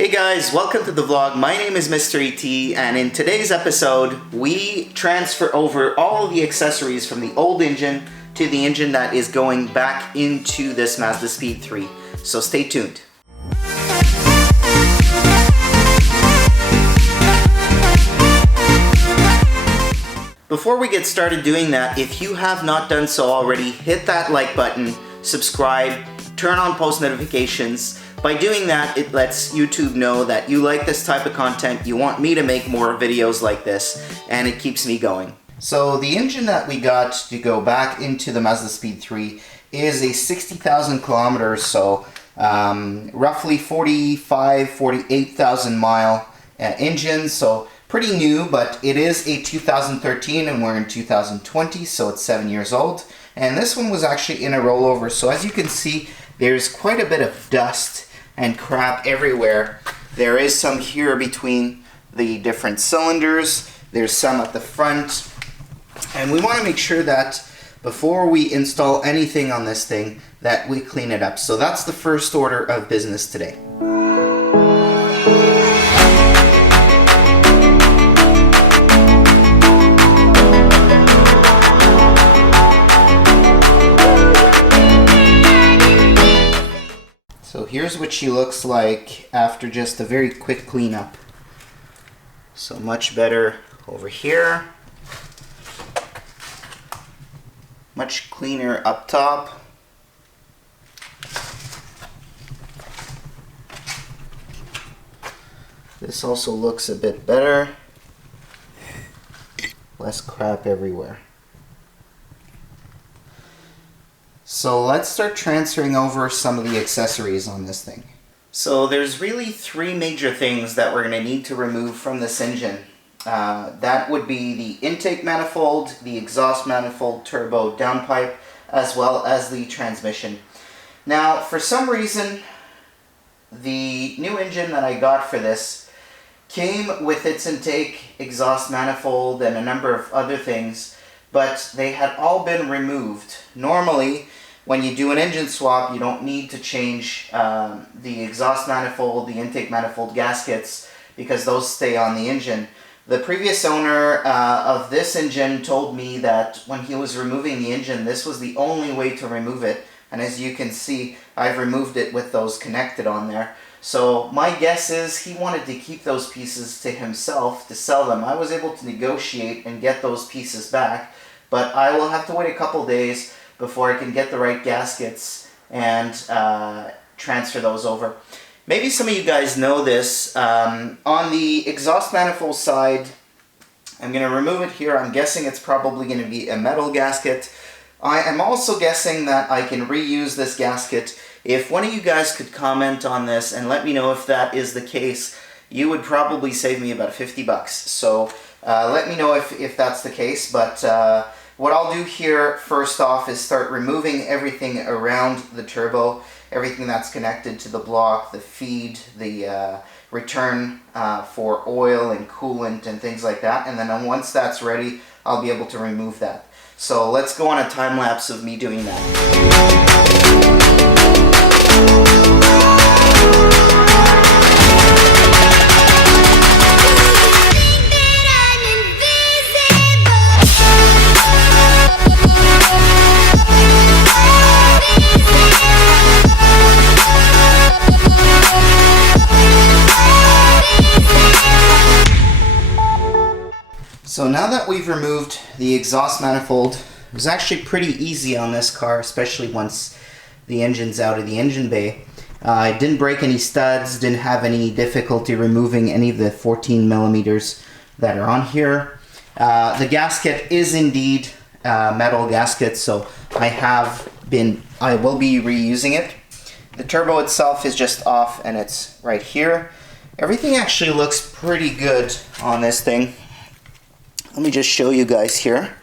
Hey guys, welcome to the vlog. My name is MisterET, and in today's episode, we transfer over all of the accessories from the old engine to the engine that is going back into this Mazdaspeed3. So stay tuned. Before we get started doing that, if you have not done so already, hit that like button, subscribe, turn on post notifications. By doing that, it lets YouTube know that you like this type of content, you want me to make more videos like this, and it keeps me going. So the engine that we got to go back into the Mazdaspeed3 is a 60,000 kilometers, so roughly 48,000 mile engine, so pretty new, but it is a 2013 and we're in 2020, so it's 7 years old. And this one was actually in a rollover, so as you can see, there's quite a bit of dust and crap everywhere. There is some here between the different cylinders. There's some at the front. And we want to make sure that before we install anything on this thing, that we clean it up. So that's the first order of business today. So here's what she looks like after just a very quick cleanup. So much better over here. Much cleaner up top. This also looks a bit better. Less crap everywhere. So let's start transferring over some of the accessories on this thing. So there's really three major things that we're going to need to remove from this engine. That would be the intake manifold, the exhaust manifold, turbo downpipe, as well as the transmission. Now, for some reason, the new engine that I got for this came with its intake, exhaust manifold, and a number of other things, but they had all been removed. Normally, when you do an engine swap, you don't need to change the exhaust manifold, the intake manifold gaskets, because those stay on the engine. The previous owner of this engine told me that when he was removing the engine, this was the only way to remove it. And as you can see, I've removed it with those connected on there. So my guess is he wanted to keep those pieces to himself to sell them. I was able to negotiate and get those pieces back, but I will have to wait a couple days before I can get the right gaskets and transfer those over. Maybe some of you guys know this. On the exhaust manifold side, I'm going to remove it here. I'm guessing it's probably going to be a metal gasket. I am also guessing that I can reuse this gasket. If one of you guys could comment on this and let me know if that is the case, you would probably save me about 50 bucks. So let me know if that's the case. But what I'll do here first off is start removing everything around the turbo, everything that's connected to the block, the feed, the return for oil and coolant and things like that. And then once that's ready, I'll be able to remove that. So let's go on a time lapse of me doing that. So now that we've removed the exhaust manifold, it was actually pretty easy on this car, especially once the engine's out of the engine bay. I didn't break any studs, didn't have any difficulty removing any of the 14 millimeters that are on here. The gasket is indeed metal gasket, so I will be reusing it. The turbo itself is just off and it's right here. Everything actually looks pretty good on this thing. Let me just show you guys here.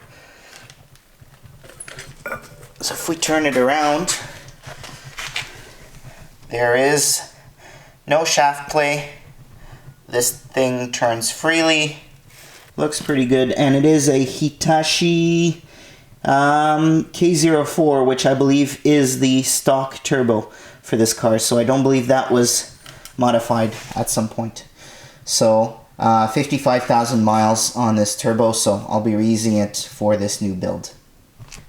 So if we turn it around, there is no shaft play. This thing turns freely. Looks pretty good, and it is a Hitachi K04, which I believe is the stock turbo for this car. So I don't believe that was modified at some point. So 55,000 miles on this turbo, so I'll be reusing it for this new build.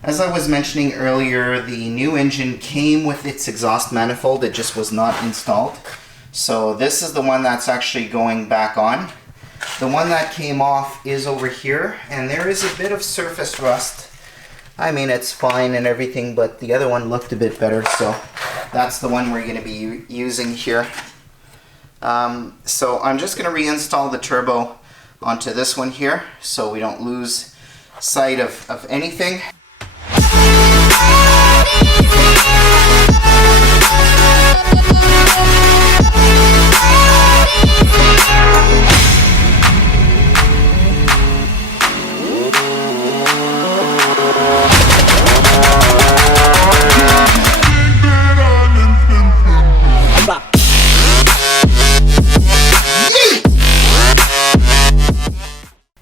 As I was mentioning earlier, the new engine came with its exhaust manifold. It just was not installed. So this is the one that's actually going back on. The one that came off is over here, and there is a bit of surface rust. I mean, it's fine and everything, but the other one looked a bit better, so that's the one we're going to be using here. So I'm just going to reinstall the turbo onto this one here, so we don't lose sight of anything.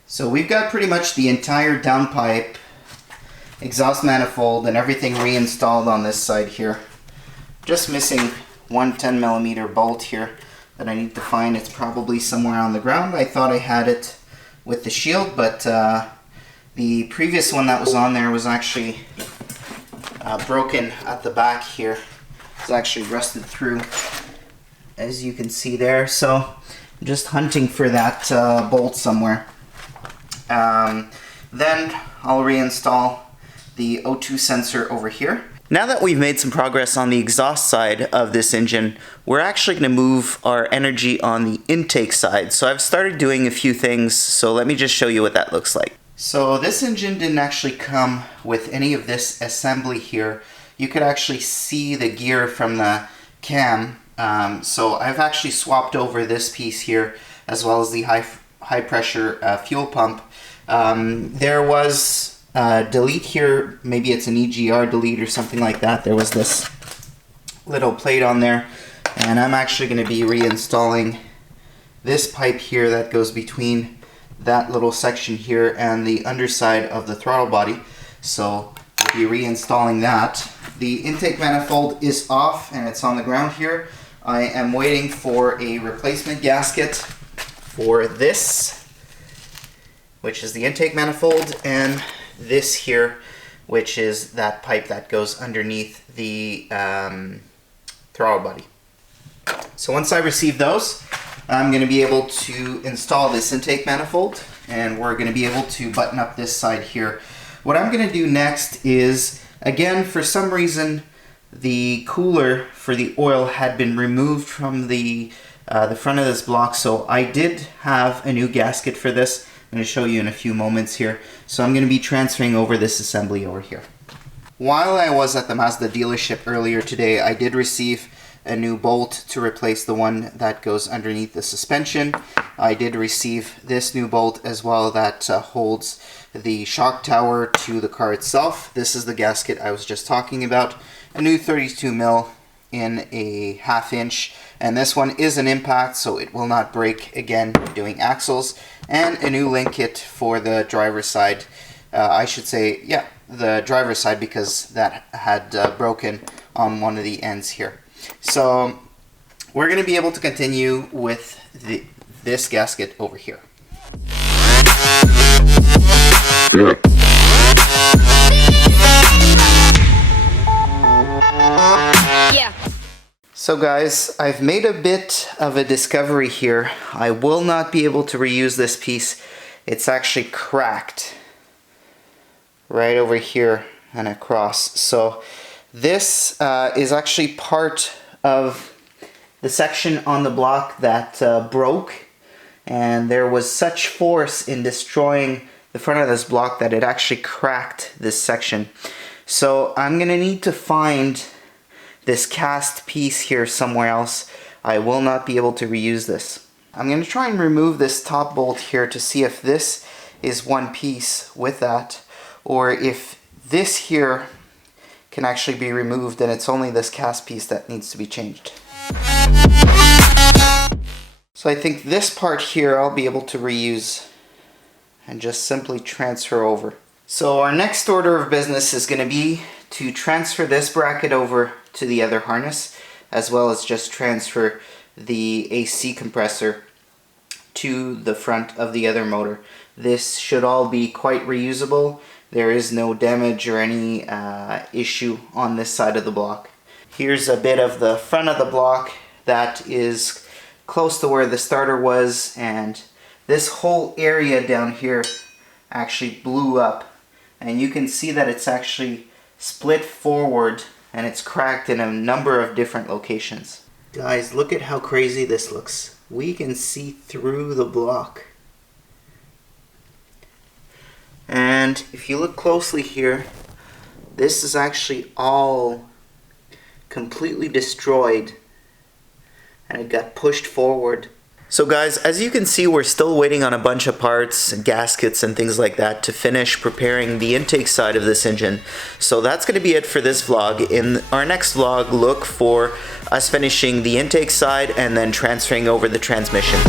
So we've got pretty much the entire downpipe, exhaust manifold, and everything reinstalled on this side here. Just missing one 10mm bolt here that I need to find. It's probably somewhere on the ground. I thought I had it with the shield, but the previous one that was on there was actually broken at the back here. It's actually rusted through, as you can see there. So I'm just hunting for that bolt somewhere. Then I'll reinstall the O2 sensor over here. Now that we've made some progress on the exhaust side of this engine, we're actually going to move our energy on the intake side. So I've started doing a few things, so let me just show you what that looks like. So this engine didn't actually come with any of this assembly here. You could actually see the gear from the cam. So I've actually swapped over this piece here, as well as the high pressure fuel pump. There was delete here, maybe it's an EGR delete or something like that. There was this little plate on there, and I'm actually going to be reinstalling this pipe here that goes between that little section here and the underside of the throttle body. So I'll be reinstalling that. The intake manifold is off and it's on the ground here. I am waiting for a replacement gasket for this, which is the intake manifold, and this here, which is that pipe that goes underneath the throttle body. So once I receive those, I'm going to be able to install this intake manifold, and we're going to be able to button up this side here. What I'm going to do next is, again, for some reason, the cooler for the oil had been removed from the front of this block, so I did have a new gasket for this. I'm going to show you in a few moments here. So I'm going to be transferring over this assembly over here. While I was at the Mazda dealership earlier today, I did receive a new bolt to replace the one that goes underneath the suspension. I did receive this new bolt as well that holds the shock tower to the car itself. This is the gasket I was just talking about. A new 32mm in a 1/2 inch, and this one is an impact, so it will not break again doing axles. And a new link kit for the driver's side. I should say, yeah, the driver's side, because that had broken on one of the ends here. So we're going to be able to continue with this gasket over here. Yeah. So guys, I've made a bit of a discovery here. I will not be able to reuse this piece. It's actually cracked right over here and across. So this is actually part of the section on the block that broke, and there was such force in destroying the front of this block that it actually cracked this section. So I'm gonna need to find this cast piece here somewhere else. I will not be able to reuse this. I'm going to try and remove this top bolt here to see if this is one piece with that, or if this here can actually be removed and it's only this cast piece that needs to be changed. So I think this part here I'll be able to reuse and just simply transfer over. So our next order of business is going to be to transfer this bracket over to the other harness, as well as just transfer the AC compressor to the front of the other motor. This should all be quite reusable. There is no damage or any issue on this side of the block. Here's a bit of the front of the block that is close to where the starter was, and this whole area down here actually blew up, and you can see that it's actually split forward and it's cracked in a number of different locations. Guys, look at how crazy this looks. We can see through the block. And if you look closely here, this is actually all completely destroyed and it got pushed forward. So guys, as you can see, we're still waiting on a bunch of parts, gaskets and things like that to finish preparing the intake side of this engine. So that's going to be it for this vlog. In our next vlog, look for us finishing the intake side and then transferring over the transmission.